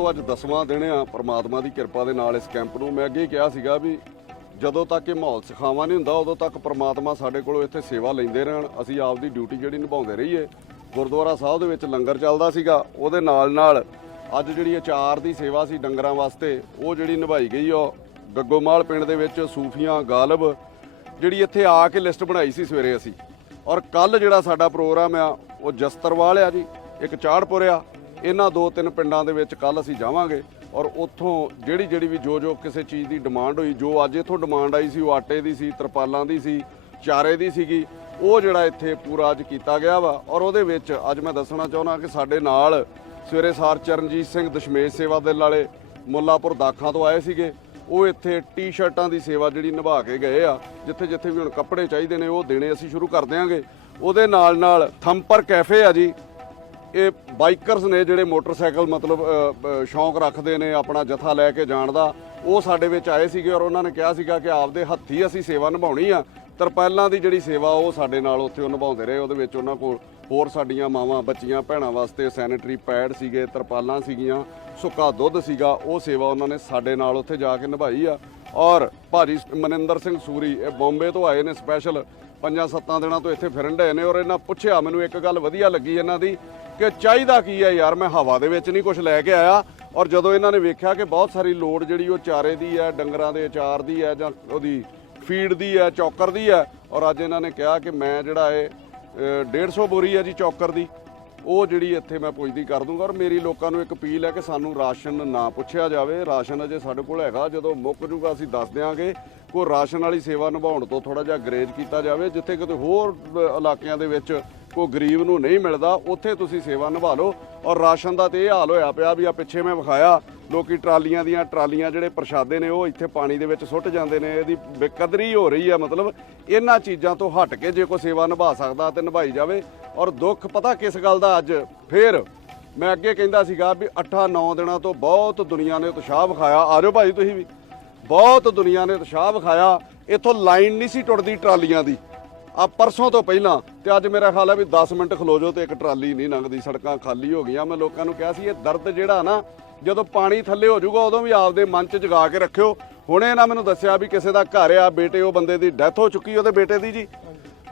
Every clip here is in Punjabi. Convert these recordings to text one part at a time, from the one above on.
ਤੋਂ ਅੱਜ 10ਵਾਂ ਦਿਨ ਆ, ਪ੍ਰਮਾਤਮਾ ਦੀ ਕਿਰਪਾ ਦੇ ਨਾਲ ਇਸ ਕੈਂਪ ਨੂੰ। ਮੈਂ ਅੱਗੇ ਕਿਹਾ ਸੀਗਾ ਵੀ ਜਦੋਂ ਤੱਕ ਇਹ ਮਾਹੌਲ ਸਿਖਾਵਾ ਨਹੀਂ ਹੁੰਦਾ, ਉਦੋਂ ਤੱਕ ਪ੍ਰਮਾਤਮਾ ਸਾਡੇ ਕੋਲੋਂ ਇੱਥੇ ਸੇਵਾ ਲੈਂਦੇ ਰਹਿਣ। ਅਸੀਂ ਆਪਦੀ ਡਿਊਟੀ ਜਿਹੜੀ ਨਿਭਾਉਂਦੇ ਰਹੀਏ। ਗੁਰਦੁਆਰਾ ਸਾਹਿਬ ਦੇ ਵਿੱਚ ਲੰਗਰ ਚੱਲਦਾ ਸੀਗਾ। ਉਹਦੇ ਨਾਲ ਨਾਲ ਅੱਜ ਜਿਹੜੀ ਅਚਾਰ ਦੀ ਸੇਵਾ ਸੀ ਡੰਗਰਾਂ ਵਾਸਤੇ, ਉਹ ਜਿਹੜੀ ਨਿਭਾਈ ਗਈ ਉਹ ਗੱਗੋਮਾਲ ਪਿੰਡ ਦੇ ਵਿੱਚ ਸੂਫੀਆਂ ਗਾਲਬ, ਜਿਹੜੀ ਇੱਥੇ ਆ ਕੇ ਲਿਸਟ ਬਣਾਈ ਸੀ ਸਵੇਰੇ ਅਸੀਂ। ਔਰ ਕੱਲ ਜਿਹੜਾ ਸਾਡਾ ਪ੍ਰੋਗਰਾਮ ਆ, ਉਹ ਜਸਤਰਵਾਲ ਆ ਜੀ। ਇੱਕ ਚਾੜਪੁਰ ਆ ਇਹਨਾਂ ਦੋ ਤਿੰਨ ਪਿੰਡਾਂ ਦੇ ਵਿੱਚ ਕੱਲ ਅਸੀਂ ਜਾਵਾਂਗੇ ਔਰ ਉੱਥੋਂ ਜਿਹੜੀ ਜਿਹੜੀ ਵੀ ਜੋ ਜੋ ਕਿਸੇ ਚੀਜ਼ ਦੀ ਡਿਮਾਂਡ ਹੋਈ, ਜੋ ਅੱਜ ਇੱਥੋਂ ਡਿਮਾਂਡ ਆਈ ਸੀ ਉਹ ਆਟੇ ਦੀ ਸੀ, ਤਰਪਾਲਾਂ ਦੀ ਸੀ, ਚਾਰੇ ਦੀ ਸੀਗੀ, ਉਹ ਜਿਹੜਾ ਇੱਥੇ ਪੂਰਾ ਅੱਜ ਕੀਤਾ ਗਿਆ ਵਾ ਔਰ ਉਹਦੇ ਵਿੱਚ ਅੱਜ ਮੈਂ ਦੱਸਣਾ ਚਾਹੁੰਦਾ ਕਿ ਸਾਡੇ ਨਾਲ ਸਵੇਰੇ ਸਾਰ ਚਰਨਜੀਤ ਸਿੰਘ ਦਸ਼ਮੇਸ਼ ਸੇਵਾ ਦੇ ਵਾਲੇ ਮੁੱਲਾਪੁਰ ਦਾਖਾਂ ਤੋਂ ਆਏ ਸੀਗੇ। ਉਹ ਇੱਥੇ ਟੀ-ਸ਼ਰਟਾਂ ਦੀ ਸੇਵਾ ਜਿਹੜੀ ਨਿਭਾ ਕੇ ਗਏ ਆ, ਜਿੱਥੇ ਜਿੱਥੇ ਵੀ ਹੁਣ ਕੱਪੜੇ ਚਾਹੀਦੇ ਨੇ ਉਹ ਦੇਣੇ ਅਸੀਂ ਸ਼ੁਰੂ ਕਰ ਦਿਆਂਗੇ। ਉਹਦੇ ਨਾਲ ਨਾਲ ਥੰਪਰ ਕੈਫੇ ਆ ਜੀ ਇਹ ਬਾਈਕਰਸ ਨੇ ਜਿਹੜੇ ਮੋਟਰਸਾਈਕਲ ਮਤਲਬ ਸ਼ੌਂਕ ਰੱਖਦੇ ਨੇ ਆਪਣਾ ਜਥਾ ਲੈ ਕੇ ਜਾਣ ਦਾ, ਉਹ ਸਾਡੇ ਵਿੱਚ ਆਏ ਸੀਗੇ ਔਰ ਉਹਨਾਂ ਨੇ ਕਿਹਾ ਸੀਗਾ ਕਿ ਆਪਦੇ ਹੱਥੀ ਅਸੀਂ ਸੇਵਾ ਨਿਭਾਉਣੀ ਆ। ਤਰਪਾਲਾਂ ਦੀ ਜਿਹੜੀ ਸੇਵਾ ਉਹ ਸਾਡੇ ਨਾਲ ਉੱਥੇ ਉਹ ਨਿਭਾਉਂਦੇ ਰਹੇ, ਉਹਦੇ ਵਿੱਚ ਉਹਨਾਂ ਕੋਲ ਹੋਰ ਸਾਡੀਆਂ ਮਾਵਾਂ, ਬੱਚੀਆਂ, ਭੈਣਾਂ ਵਾਸਤੇ ਸੈਨੀਟਰੀ ਪੈਡ ਸੀਗੇ, ਤਰਪਾਲਾਂ ਸੀਗੀਆਂ, ਸੁੱਕਾ ਦੁੱਧ ਸੀਗਾ, ਉਹ ਸੇਵਾ ਉਹਨਾਂ ਨੇ ਸਾਡੇ ਨਾਲ ਉੱਥੇ ਜਾ ਕੇ ਨਿਭਾਈ ਆ। ਔਰ ਭਾਜੀ ਮਨਿੰਦਰ ਸਿੰਘ ਸੂਰੀ, ਇਹ ਬੰਬੇ ਤੋਂ ਆਏ ਨੇ ਸਪੈਸ਼ਲ ਪੰਜਾਂ ਸੱਤਾਂ ਦਿਨਾਂ ਤੋਂ ਇੱਥੇ ਫਿਰਨ ਡਏ ਨੇ ਔਰ ਇਹਨਾਂ ਪੁੱਛਿਆ, ਮੈਨੂੰ ਇੱਕ ਗੱਲ ਵਧੀਆ ਲੱਗੀ ਇਹਨਾਂ ਦੀ ਕਿ ਚਾਹੀਦਾ ਕੀ ਹੈ ਯਾਰ ਮੈਂ ਹਵਾ ਦੇ ਵਿੱਚ ਨਹੀਂ ਕੁਝ ਲੈ ਕੇ ਆਇਆ। ਔਰ ਜਦੋਂ ਇਹਨਾਂ ਨੇ ਵੇਖਿਆ ਕਿ ਬਹੁਤ ਸਾਰੀ ਲੋੜ ਜਿਹੜੀ ਉਹ ਚਾਰੇ ਦੀ ਹੈ ਡੰਗਰਾਂ ਦੇ ਅਚਾਰ ਦੀ ਹੈ ਜਾਂ ਉਹਦੀ ਫੀਡ ਦੀ ਹੈ ਚੌਕਰ ਦੀ ਹੈ ਔਰ ਅੱਜ ਇਹਨਾਂ ਨੇ ਕਿਹਾ ਕਿ ਮੈਂ ਜਿਹੜਾ ਇਹ ਅ, 150 ਬੋਰੀ ਹੈ ਜੀ ਚੌਕਰ ਦੀ। ਉਹ ਜਿਹੜੀ ਇੱਥੇ ਮੈਂ ਪੁੱਜਦੀ ਕਰ ਦੂੰਗਾ ਔਰ ਮੇਰੀ ਲੋਕਾਂ ਨੂੰ ਇੱਕ ਅਪੀਲ ਹੈ ਕਿ ਸਾਨੂੰ ਰਾਸ਼ਨ ਨਾ ਪੁੱਛਿਆ ਜਾਵੇ। ਰਾਸ਼ਨ ਅਜੇ ਸਾਡੇ ਕੋਲ ਹੈਗਾ, ਜਦੋਂ ਮੁੱਕ ਜੂਗਾ ਅਸੀਂ ਦੱਸ ਦਿਆਂਗੇ। ਕੋਈ ਰਾਸ਼ਨ ਵਾਲੀ ਸੇਵਾ ਨਿਭਾਉਣ ਤੋਂ ਥੋੜਾ ਜਿਹਾ ਗਰੇਜ ਕੀਤਾ ਜਾਵੇ, ਜਿੱਥੇ ਕਿਤੇ ਹੋਰ ਇਲਾਕਿਆਂ ਦੇ ਵਿੱਚ ਕੋਈ ਗਰੀਬ ਨੂੰ ਨਹੀਂ ਮਿਲਦਾ, ਉੱਥੇ ਤੁਸੀਂ ਸੇਵਾ ਨਿਭਾ ਲਓ। ਔਰ ਰਾਸ਼ਨ ਦਾ ਤੇ ਇਹ ਹਾਲ ਹੋਇਆ ਪਿਆ ਵੀ ਆ ਪਿੱਛੇ ਮੈਂ ਵਿਖਾਇਆ ਲੋਕੀ ਟਰਾਲੀਆਂ ਦੀਆਂ ਟਰਾਲੀਆਂ ਜਿਹੜੇ ਪ੍ਰਸ਼ਾਦੇ ਨੇ ਉਹ ਇੱਥੇ ਪਾਣੀ ਦੇ ਵਿੱਚ ਸੁੱਟ ਜਾਂਦੇ ਨੇ, ਇਹਦੀ ਬੇਕਦਰੀ ਹੋ ਰਹੀ ਆ, ਮਤਲਬ ਇਹਨਾਂ ਚੀਜ਼ਾਂ ਤੋਂ ਹਟ ਕੇ ਜੇ ਕੋਈ ਸੇਵਾ ਨਿਭਾ ਸਕਦਾ ਤੇ ਨਿਭਾਈ ਜਾਵੇ। ਔਰ ਦੁੱਖ ਪਤਾ ਕਿਸ ਗੱਲ ਦਾ ਅੱਜ? ਫੇਰ ਮੈਂ ਅੱਗੇ ਕਹਿੰਦਾ ਸੀਗਾ ਵੀ 8-9 ਦਿਨਾਂ ਤੋਂ ਬਹੁਤ ਦੁਨੀਆ ਨੇ ਉਤਸ਼ਾਹ ਵਿਖਾਇਆ। ਆ ਜਾਓ ਭਾਈ ਤੁਸੀਂ ਵੀ। ਬਹੁਤ ਦੁਨੀਆ ਨੇ ਉਤਸ਼ਾਹ ਵਿਖਾਇਆ। ਇੱਥੋਂ ਲਾਈਨ ਨਹੀਂ ਸੀ ਟੁੱਟਦੀ ਟਰਾਲੀਆਂ ਦੀ। ਆ ਪਰਸੋਂ ਤੋਂ ਪਹਿਲਾਂ ਤੇ ਅੱਜ ਮੇਰਾ ਖਿਆਲ ਹੈ ਵੀ 10 ਮਿੰਟ ਖਲੋ ਜਾਓ ਤੇ ਇੱਕ ਟਰਾਲੀ ਨਹੀਂ ਲੰਘਦੀ। ਸੜਕਾਂ ਖਾਲੀ ਹੋ ਗਈਆਂ। ਮੈਂ ਲੋਕਾਂ ਨੂੰ ਕਿਹਾ ਸੀ, ਇਹ ਦਰਦ ਜਿਹੜਾ ਨਾ ਜਦੋਂ ਪਾਣੀ ਥੱਲੇ ਹੋ ਜਾਊਗਾ, ਉਦੋਂ ਵੀ ਆਪਦੇ ਮਨ 'ਚ ਜਗਾ ਕੇ ਰੱਖਿਓ। ਹੁਣੇ ਇਹਨਾਂ ਮੈਨੂੰ ਦੱਸਿਆ ਵੀ ਕਿਸੇ ਦਾ ਘਰ ਆ, ਬੇਟੇ, ਉਹ ਬੰਦੇ ਦੀ ਡੈਥ ਹੋ ਚੁੱਕੀ ਉਹਦੇ ਬੇਟੇ ਦੀ ਜੀ।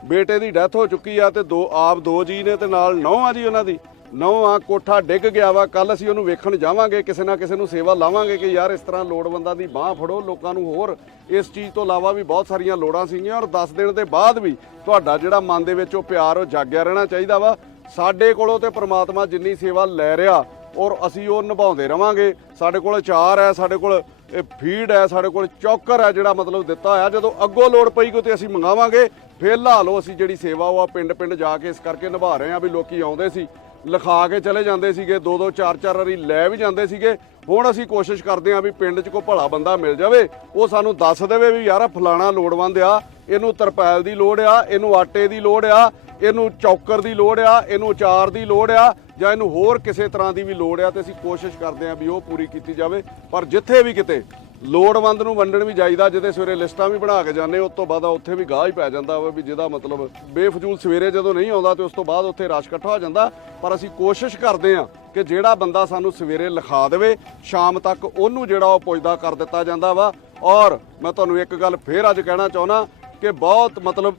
ਬੇਟੇ ਦੀ ਡੈਥ ਹੋ ਚੁੱਕੀ ਆ ਤੇ ਦੋ, ਆਪ ਦੋ ਜੀ ਨੇ ਤੇ ਨਾਲ ਨੌ ਆ ਜੀ ਉਹਨਾਂ ਦੀ। ਨੌ ਆ, ਕੋਠਾ ਡਿੱਗ ਗਿਆ ਵਾ ਕੱਲ ਅਸੀਂ ਉਹਨੂੰ ਵੇਖਣ ਜਾਵਾਂਗੇ, ਕਿਸੇ ਨਾ ਕਿਸੇ ਨੂੰ ਸੇਵਾ ਲਾਵਾਂਗੇ ਕਿ ਯਾਰ ਇਸ ਤਰ੍ਹਾਂ ਲੋੜਵੰਦਾਂ ਦੀ ਬਾਹ ਫੜੋ, ਲੋਕਾਂ ਨੂੰ ਹੋਰ ਇਸ ਚੀਜ਼ ਤੋਂ ਇਲਾਵਾ ਵੀ ਬਹੁਤ ਸਾਰੀਆਂ ਲੋੜਾਂ ਸੀਗੀਆਂ ਔਰ 10 ਦਿਨ ਦੇ ਬਾਅਦ ਵੀ ਤੁਹਾਡਾ ਜਿਹੜਾ ਮਨ ਦੇ ਵਿੱਚ ਉਹ ਪਿਆਰ, ਉਹ ਜਾਗਿਆ ਰਹਿਣਾ ਚਾਹੀਦਾ ਵਾ। ਸਾਡੇ ਕੋਲੋਂ ਤੇ ਪ੍ਰਮਾਤਮਾ ਜਿੰਨੀ ਸੇਵਾ ਲੈ ਰਿਹਾ ਔਰ ਅਸੀਂ ਉਹ ਨਿਭਾਉਂਦੇ ਰਵਾਂਗੇ। ਸਾਡੇ ਕੋਲ ਅਚਾਰ ਹੈ, ਸਾਡੇ ਕੋਲ ਇਹ ਫੀਡ ਹੈ, ਸਾਡੇ ਕੋਲ ਚੌਕਰ ਹੈ ਜਿਹੜਾ ਮਤਲਬ ਦਿੱਤਾ ਹੋਇਆ। ਜਦੋਂ ਅੱਗੋਂ ਲੋੜ ਪਈ ਕੋ ਤੇ ਅਸੀਂ ਮੰਗਾਵਾਂਗੇ। ਫੇਰ ਲਾ ਲਓ ਅਸੀਂ ਜਿਹੜੀ ਸੇਵਾ ਉਹ ਆ ਪਿੰਡ ਪਿੰਡ ਜਾ ਕੇ ਇਸ ਕਰਕੇ ਨਿਭਾ ਰਹੇ ਆ ਵੀ ਲੋਕੀ ਆਉਂਦੇ ਸੀ, ਲਿਖਾ ਕੇ ਚਲੇ ਜਾਂਦੇ ਸੀਗੇ। ਦੋ ਦੋ ਚਾਰ ਚਾਰ ਵਾਰੀ ਲੈ ਵੀ ਜਾਂਦੇ ਸੀਗੇ। ਹੁਣ ਅਸੀਂ ਕੋਸ਼ਿਸ਼ ਕਰਦੇ ਆ ਵੀ ਪਿੰਡ 'ਚ ਕੋਈ ਭਲਾ ਬੰਦਾ ਮਿਲ ਜਾਵੇ। ਉਹ ਸਾਨੂੰ ਦੱਸ ਦੇਵੇ ਵੀ ਯਾਰ, ਫਲਾਣਾ ਲੋੜਵੰਦ ਆ, ਇਹਨੂੰ ਤਰਪੈਲ ਦੀ ਲੋੜ ਆ, ਇਹਨੂੰ ਆਟੇ ਦੀ ਲੋੜ ਆ, ਇਹਨੂੰ ਚੌਕਰ ਦੀ ਲੋੜ ਆ, ਇਹਨੂੰ ਅਚਾਰ ਦੀ ਲੋੜ ਆ। ਜਾਂ ਇਹਨੂੰ ਹੋਰ ਕਿਸੇ ਤਰ੍ਹਾਂ ਦੀ ਵੀ ਲੋੜ ਆ ਤੇ ਅਸੀਂ ਕੋਸ਼ਿਸ਼ ਕਰਦੇ ਆ ਵੀ ਉਹ ਪੂਰੀ ਕੀਤੀ ਜਾਵੇ। ਪਰ ਜਿੱਥੇ ਵੀ ਕਿਤੇ ਲੋੜਵੰਦ ਨੂੰ ਵੰਡਣ ਵੀ ਜਾਈਦਾ, ਜਿਹਦੇ ਸਵੇਰੇ ਲਿਸਟਾਂ ਵੀ ਬਣਾ ਕੇ ਜਾਂਦੇ, ਉਸ ਤੋਂ ਬਾਅਦ ਉੱਥੇ ਵੀ ਗਾਹ ਹੀ ਪੈ ਜਾਂਦਾ ਵਾ ਵੀ ਜਿਹਦਾ ਮਤਲਬ ਬੇਫਜ਼ੂਲ ਸਵੇਰੇ ਜਦੋਂ ਨਹੀਂ ਆਉਂਦਾ ਤੇ ਉਸ ਤੋਂ ਬਾਅਦ ਉੱਥੇ ਰਸ਼ ਇਕੱਠਾ ਹੋ ਜਾਂਦਾ। ਪਰ ਅਸੀਂ ਕੋਸ਼ਿਸ਼ ਕਰਦੇ ਆ ਕਿ ਜਿਹੜਾ ਬੰਦਾ ਸਾਨੂੰ ਸਵੇਰੇ ਲਿਖਾ ਦੇਵੇ, ਸ਼ਾਮ ਤੱਕ ਉਹਨੂੰ ਜਿਹੜਾ ਉਹ ਪੁੱਜਦਾ ਕਰ ਦਿੱਤਾ ਜਾਂਦਾ ਵਾ। ਔਰ ਮੈਂ ਤੁਹਾਨੂੰ ਇੱਕ ਗੱਲ ਫੇਰ ਅੱਜ ਕਹਿਣਾ ਚਾਹੁੰਦਾ ਕਿ ਬਹੁਤ ਮਤਲਬ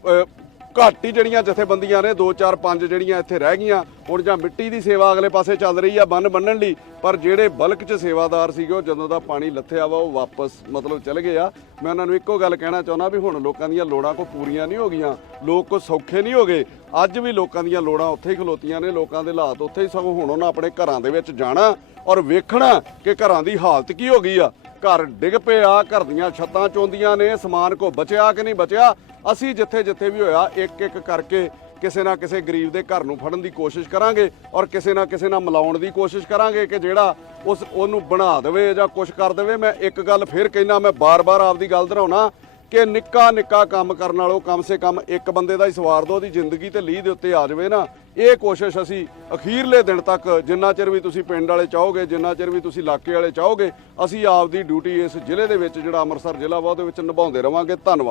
ਘੱਟ ਹੀ ਜਿਹੜੀਆਂ ਜਥੇਬੰਦੀਆਂ ਨੇ 2 4 5 ਜਿਹੜੀਆਂ ਇੱਥੇ ਰਹਿ ਗਈਆਂ, ਹੁਣ ਜਾਂ ਮਿੱਟੀ ਦੀ ਸੇਵਾ ਅਗਲੇ ਪਾਸੇ ਚੱਲ ਰਹੀ ਆ ਬੰਨ ਬੰਨਣ ਲਈ, ਪਰ ਜਿਹੜੇ ਬਲਕ 'ਚ ਸੇਵਾਦਾਰ ਸੀਗੇ, ਉਹ ਜਦੋਂ ਦਾ ਪਾਣੀ ਲੱਥਿਆ ਵਾ, ਉਹ ਵਾਪਸ ਮਤਲਬ ਚਲੇ ਗਏ ਆ। ਮੈਂ ਉਹਨਾਂ ਨੂੰ ਇੱਕੋ ਗੱਲ ਕਹਿਣਾ ਚਾਹੁੰਦਾ ਵੀ ਹੁਣ ਲੋਕਾਂ ਦੀਆਂ ਲੋੜਾਂ ਕੋ ਪੂਰੀਆਂ ਨਹੀਂ ਹੋ ਗਈਆਂ, ਲੋਕ ਕੋ ਸੌਖੇ ਨਹੀਂ ਹੋ ਗਏ। ਅੱਜ ਵੀ ਲੋਕਾਂ ਦੀਆਂ ਲੋੜਾਂ ਉੱਥੇ ਹੀ ਖਲੋਤੀਆਂ ਨੇ, ਲੋਕਾਂ ਦੇ ਹਾਲਾਤ ਉੱਥੇ ਹੀ ਸਗੋਂ ਹੁਣ ਉਹਨਾਂ ਆਪਣੇ ਘਰਾਂ ਦੇ ਵਿੱਚ ਜਾਣਾ ਔਰ ਵੇਖਣਾ ਕਿ ਘਰਾਂ ਦੀ ਹਾਲਤ ਕੀ ਹੋ ਗਈ ਆ। ਘਰ ਡਿੱਗ ਪਏ ਆ ਘਰ ਦੀਆਂ ਛੱਤਾਂ ਚੋਂਦੀਆਂ ਨੇ, ਸਮਾਨ ਕੋ ਬਚਿਆ ਕਿ ਨਹੀਂ ਬਚਿਆ? ਅਸੀਂ ਜਿੱਥੇ ਜਿੱਥੇ ਵੀ ਹੋਇਆ ਇੱਕ ਇੱਕ ਕਰਕੇ ਕਿਸੇ ਨਾ ਕਿਸੇ ਗਰੀਬ ਦੇ ਘਰ ਨੂੰ ਫੜਨ ਦੀ ਕੋਸ਼ਿਸ਼ ਕਰਾਂਗੇ ਔਰ ਕਿਸੇ ਨਾ ਕਿਸੇ ਨਾਲ ਮਿਲਾਉਣ ਦੀ ਕੋਸ਼ਿਸ਼ ਕਰਾਂਗੇ ਕਿ ਜਿਹੜਾ ਉਸ, ਉਹਨੂੰ ਬਣਾ ਦੇਵੇ ਜਾਂ ਕੁਝ ਕਰ ਦੇਵੇ। ਮੈਂ ਇੱਕ ਗੱਲ ਫਿਰ ਕਹਿਣਾ ਮੈਂ ਬਾਰ-ਬਾਰ ਆਪਦੀ ਗੱਲ ਦੁਹਰਾਉਣਾ ਕਿ ਨਿੱਕਾ ਨਿੱਕਾ ਕੰਮ ਕਰਨ ਨਾਲੋਂ ਕਮ ਸੇ ਕਮ ਇੱਕ ਬੰਦੇ ਦਾ ਹੀ ਸਵਾਰ ਦੋ, ਉਹਦੀ ਜ਼ਿੰਦਗੀ ਤੇ ਲੀਹ ਦੇ ਉੱਤੇ ਆ ਜਾਵੇ ਨਾ। ਇਹ ਕੋਸ਼ਿਸ਼ ਅਸੀਂ ਅਖੀਰਲੇ ਦਿਨ ਤੱਕ ਜਿੰਨਾ ਚਿਰ ਵੀ ਤੁਸੀਂ ਪਿੰਡ ਵਾਲੇ ਚਾਹੋਗੇ, ਜਿੰਨਾ ਚਿਰ ਵੀ ਤੁਸੀਂ ਇਲਾਕੇ ਵਾਲੇ ਚਾਹੋਗੇ, ਅਸੀਂ ਆਪਦੀ ਡਿਊਟੀ ਇਸ ਜ਼ਿਲ੍ਹੇ ਦੇ ਵਿੱਚ, ਜਿਹੜਾ ਅੰਮ੍ਰਿਤਸਰ ਜ਼ਿਲ੍ਹਾ ਵਾ, ਉਹਦੇ ਵਿੱਚ ਨਿਭਾਉਂਦੇ ਰਵਾਂਗੇ। ਧੰਨਵਾਦ।